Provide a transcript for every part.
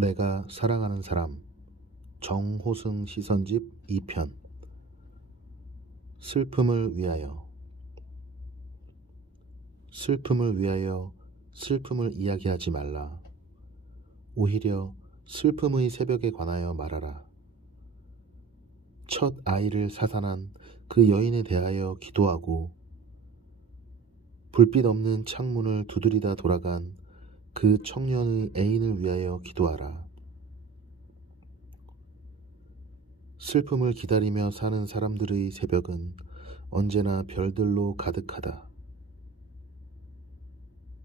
내가 사랑하는 사람 정호승 시선집 2편 슬픔을 위하여. 슬픔을 위하여 슬픔을 이야기하지 말라. 오히려 슬픔의 새벽에 관하여 말하라. 첫 아이를 사산한 그 여인에 대하여 기도하고 불빛 없는 창문을 두드리다 돌아간 그 청년의 애인을 위하여 기도하라. 슬픔을 기다리며 사는 사람들의 새벽은 언제나 별들로 가득하다.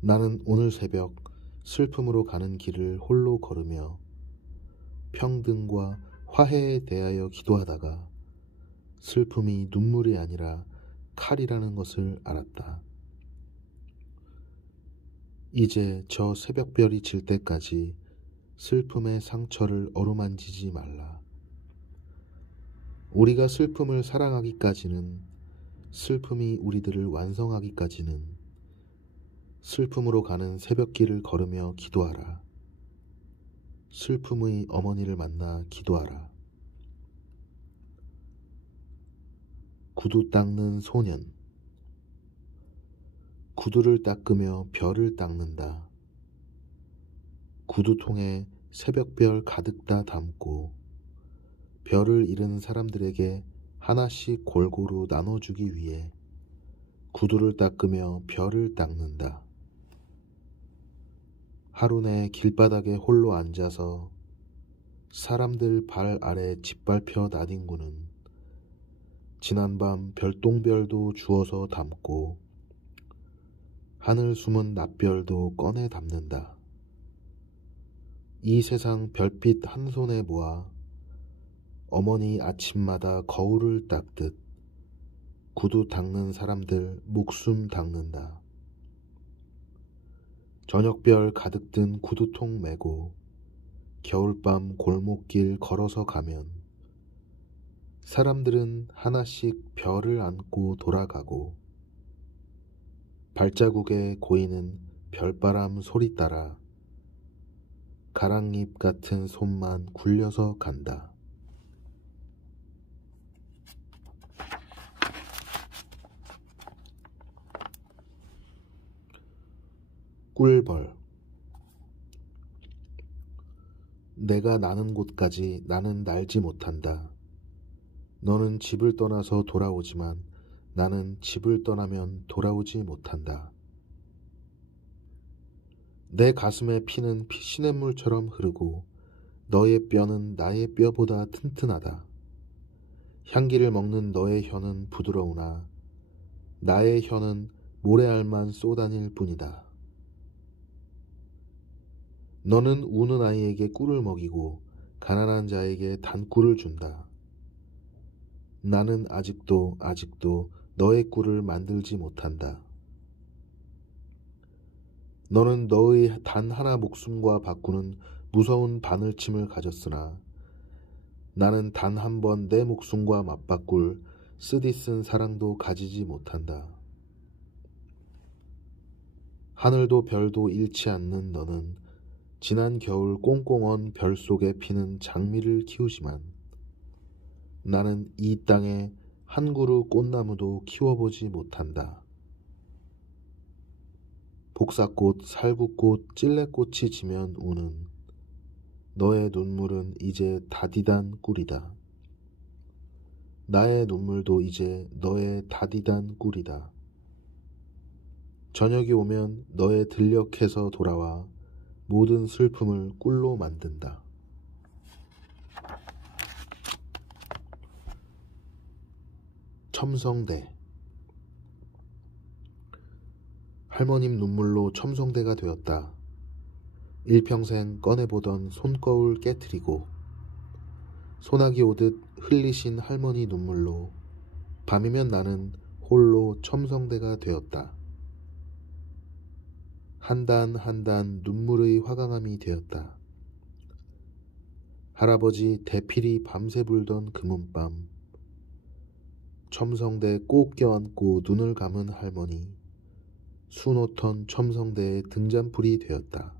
나는 오늘 새벽 슬픔으로 가는 길을 홀로 걸으며 평등과 화해에 대하여 기도하다가 슬픔이 눈물이 아니라 칼이라는 것을 알았다. 이제 저 새벽별이 질 때까지 슬픔의 상처를 어루만지지 말라. 우리가 슬픔을 사랑하기까지는, 슬픔이 우리들을 완성하기까지는 슬픔으로 가는 새벽길을 걸으며 기도하라. 슬픔의 어머니를 만나 기도하라. 구두 닦는 소년. 구두를 닦으며 별을 닦는다. 구두통에 새벽별 가득 다 담고 별을 잃은 사람들에게 하나씩 골고루 나눠주기 위해 구두를 닦으며 별을 닦는다. 하루 내 길바닥에 홀로 앉아서 사람들 발 아래 짓밟혀 나뒹구는 지난밤 별똥별도 주워서 담고 하늘 숨은 낯별도 꺼내 담는다. 이 세상 별빛 한 손에 모아 어머니 아침마다 거울을 닦듯 구두 닦는 사람들 목숨 닦는다. 저녁별 가득 든 구두통 메고 겨울밤 골목길 걸어서 가면 사람들은 하나씩 별을 안고 돌아가고 발자국에 고이는 별바람 소리 따라 가랑잎 같은 손만 굴려서 간다. 꿀벌. 내가 나는 곳까지 나는 날지 못한다. 너는 집을 떠나서 돌아오지만 나는 집을 떠나면 돌아오지 못한다. 내 가슴에 피는 시냇물처럼 흐르고 너의 뼈는 나의 뼈보다 튼튼하다. 향기를 먹는 너의 혀는 부드러우나 나의 혀는 모래알만 쏘다닐 뿐이다. 너는 우는 아이에게 꿀을 먹이고 가난한 자에게 단꿀을 준다. 나는 아직도 너의 꿀을 만들지 못한다. 너는 너의 단 하나 목숨과 바꾸는 무서운 바늘침을 가졌으나 나는 단 한 번 내 목숨과 맞바꿀 쓰디쓴 사랑도 가지지 못한다. 하늘도 별도 잃지 않는 너는 지난 겨울 꽁꽁 언 별 속에 피는 장미를 키우지만 나는 이 땅에 한 그루 꽃나무도 키워보지 못한다. 복사꽃, 살구꽃, 찔레꽃이 지면 우는 너의 눈물은 이제 다디단 꿀이다. 나의 눈물도 이제 너의 다디단 꿀이다. 저녁이 오면 너의 들녘에서 돌아와 모든 슬픔을 꿀로 만든다. 첨성대. 할머님 눈물로 첨성대가 되었다. 일평생 꺼내보던 손거울 깨트리고 소나기 오듯 흘리신 할머니 눈물로 밤이면 나는 홀로 첨성대가 되었다. 한 단 한 단 눈물의 화강암이 되었다. 할아버지 대필이 밤새 불던 금은밤 첨성대 꼭 껴안고 눈을 감은 할머니 수놓던 첨성대의 등잔불이 되었다.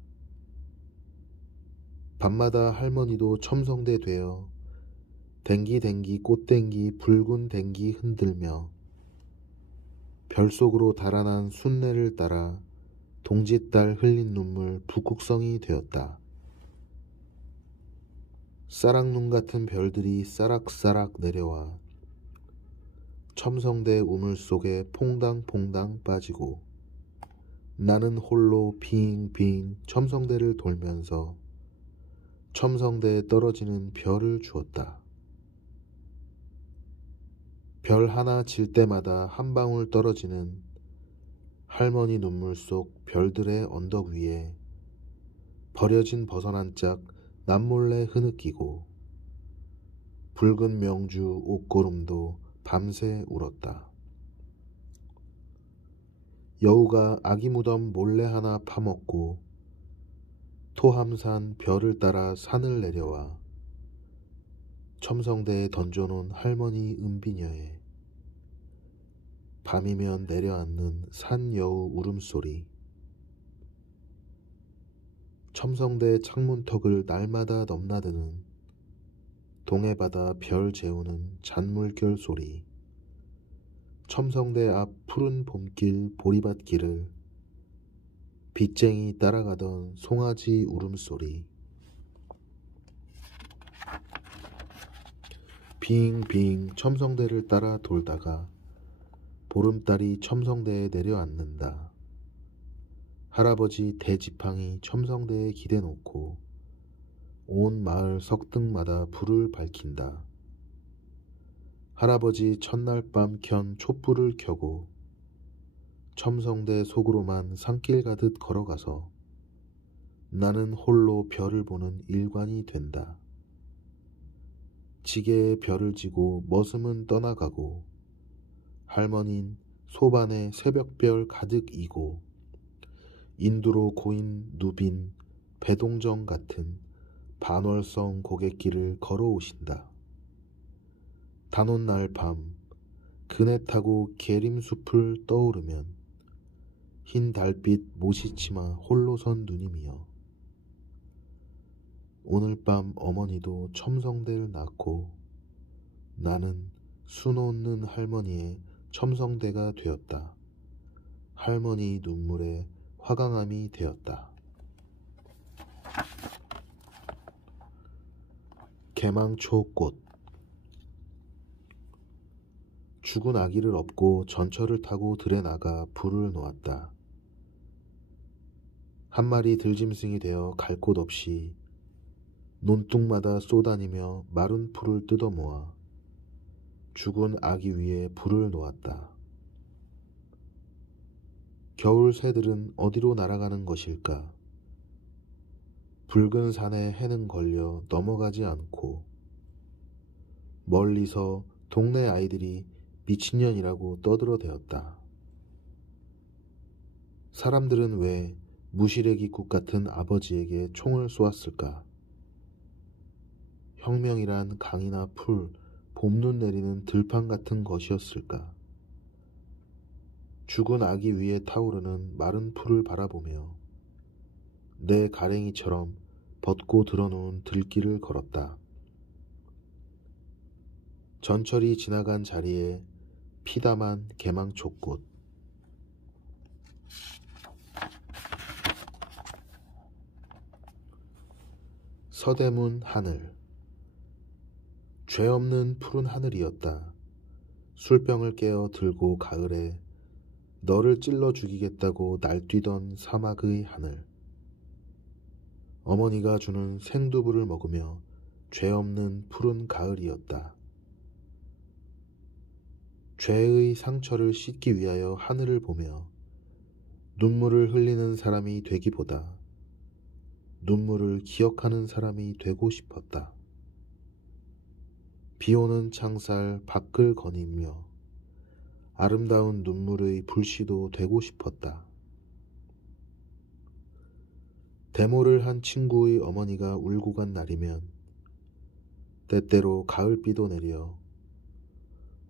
밤마다 할머니도 첨성대 되어 댕기 꽃댕기 붉은 댕기 흔들며 별 속으로 달아난 순례를 따라 동짓달 흘린 눈물 북극성이 되었다. 싸락눈 같은 별들이 싸락싸락 내려와 첨성대 우물 속에 퐁당퐁당 빠지고 나는 홀로 빙빙 첨성대를 돌면서 첨성대에 떨어지는 별을 주었다. 별 하나 질 때마다 한 방울 떨어지는 할머니 눈물 속 별들의 언덕 위에 버려진 버섯 한 짝 남몰래 흐느끼고 붉은 명주 옷고름도 밤새 울었다. 여우가 아기 무덤 몰래 하나 파먹고 토함산 별을 따라 산을 내려와 첨성대에 던져놓은 할머니 은비녀에 밤이면 내려앉는 산여우 울음소리, 첨성대 창문턱을 날마다 넘나드는 동해바다 별 재우는 잔물결 소리, 첨성대 앞 푸른 봄길 보리밭길을 빗쟁이 따라가던 송아지 울음소리, 빙빙 첨성대를 따라 돌다가 보름달이 첨성대에 내려앉는다. 할아버지 대지팡이 첨성대에 기대놓고 온 마을 석등마다 불을 밝힌다. 할아버지 첫날 밤 켠 촛불을 켜고 첨성대 속으로만 산길 가듯 걸어가서 나는 홀로 별을 보는 일관이 된다. 지게에 별을 지고 머슴은 떠나가고 할머닌 소반에 새벽별 가득 이고 인두로 고인 누빈 배동정 같은 반월성 고갯길을 걸어오신다. 단온 날 밤 그네 타고 계림숲을 떠오르면 흰 달빛 모시치마 홀로 선 누님이여, 오늘 밤 어머니도 첨성대를 낳고 나는 수놓는 할머니의 첨성대가 되었다. 할머니 눈물에 화강암이 되었다. 개망초꽃. 죽은 아기를 업고 전철을 타고 들에 나가 불을 놓았다. 한 마리 들짐승이 되어 갈 곳 없이 논둑마다 쏘다니며 마른 풀을 뜯어모아 죽은 아기 위에 불을 놓았다. 겨울 새들은 어디로 날아가는 것일까? 붉은 산에 해는 걸려 넘어가지 않고 멀리서 동네 아이들이 미친년이라고 떠들어대었다. 사람들은 왜 무시래기국 같은 아버지에게 총을 쏘았을까? 혁명이란 강이나 풀, 봄눈 내리는 들판 같은 것이었을까? 죽은 아기 위에 타오르는 마른 풀을 바라보며 내 가랭이처럼 벗고 드러놓은 들길을 걸었다. 전철이 지나간 자리에 피담한 개망초꽃. 서대문 하늘. 죄 없는 푸른 하늘이었다. 술병을 깨어 들고 가을에 너를 찔러 죽이겠다고 날뛰던 사막의 하늘. 어머니가 주는 생두부를 먹으며 죄 없는 푸른 가을이었다. 죄의 상처를 씻기 위하여 하늘을 보며 눈물을 흘리는 사람이 되기보다 눈물을 기억하는 사람이 되고 싶었다. 비오는 창살 밖을 거닐며 아름다운 눈물의 불씨도 되고 싶었다. 데모를 한 친구의 어머니가 울고 간 날이면 때때로 가을비도 내려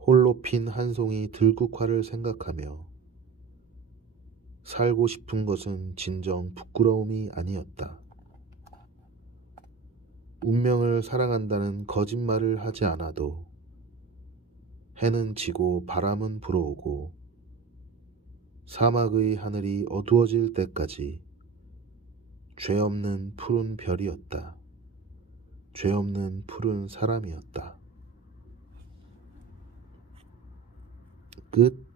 홀로 핀 한 송이 들국화를 생각하며 살고 싶은 것은 진정 부끄러움이 아니었다. 운명을 사랑한다는 거짓말을 하지 않아도 해는 지고 바람은 불어오고 사막의 하늘이 어두워질 때까지 죄 없는 푸른 별이었다. 죄 없는 푸른 사람이었다. 끝.